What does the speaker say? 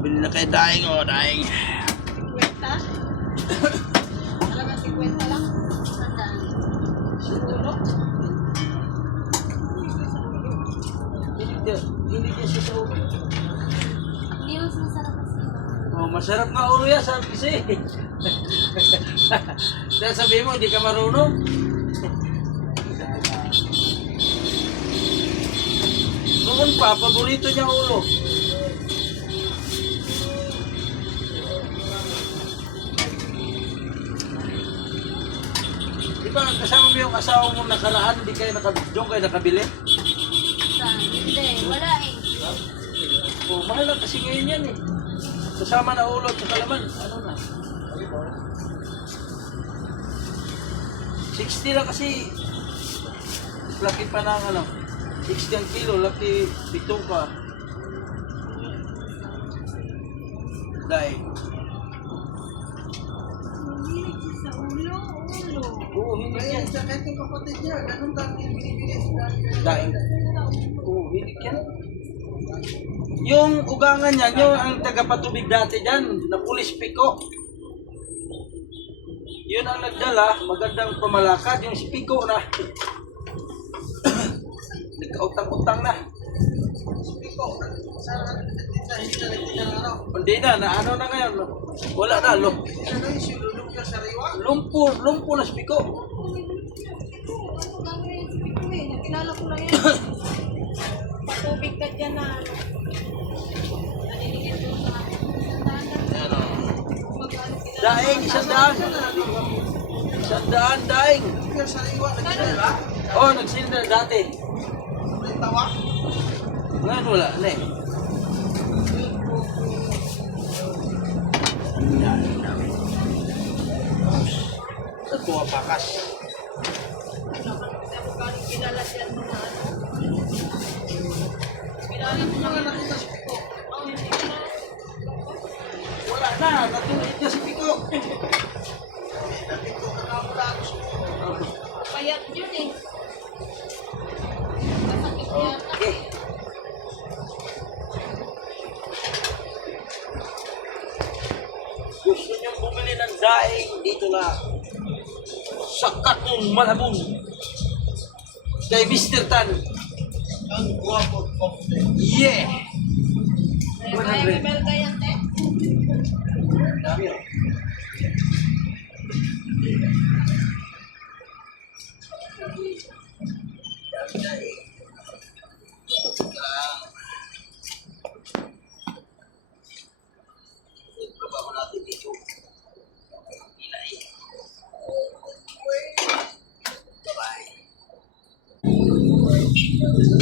bili na kay Daing, oh, Daing. 50? Talagang 50 lang? Sandaan. Siguro? Hindi niya siya sa ulo. Hindi mas masarap kasi. Oh, masarap nga ulo yan, sabi kasi. Dahil sabihin mo, hindi ka marunong. Noon pa, paborito niya ulo. Di ba, kasama mo yung asawa mo nakaraan, hindi kayo doon kayo nakabili? Saan? Hindi, wala eh. Oh, mahal lang kasi ngayon yan eh. Kasama na ulo at kalaman. Ano na? 60 lang kasi. Laki pa ng ano. 60 ang kilo. Laki bitong ka. Dahil. Hindi sa ulo. Oo, hindi yan. Sa ating kapatid niya, ganun dami yung binibigay sila. Dahil. Oo, hindi yan. Yung ugangan niyan, yung ang tagapatubig dati dyan, na pulis piko. Yun ang nagdala, magandang pamalakad, yung si Piko na. Nagkautang-utang na. Piko, hindi na nagtinang ano. Hindi na ano na ngayon. Wala na, Ano yung silulog ka sa riwa? lumpo na si Piko. Ano gagawin yung sabi ko eh? Nakilala ko lang yan. Patubig ka dyan na ano. Naniningin ko sa Ano? magkano kilala. Daing, 100. 100, daing. Hindi sa riwa, nagtinang. Oh, nagsilda dati. May tawa? Ngayon wala na eh. Sa tuwa pakas. Magkano kilala dyan mga ano. Kilala ko lang yan. Nakita si Piko. Oh, hindi ko na. Wala na, natulid niya si Piko. Napito ka na mula ako sa Payat yun eh. Masakit yata. Okay. Gusto niyong bumili ng daing dito na sa Katong Malabon kay Mr. Tan. ang guwapo of the Yeah! Kaya may belga yan, te? Dami oh. Dami daing. Trabaho natin dito. Inay. Bye.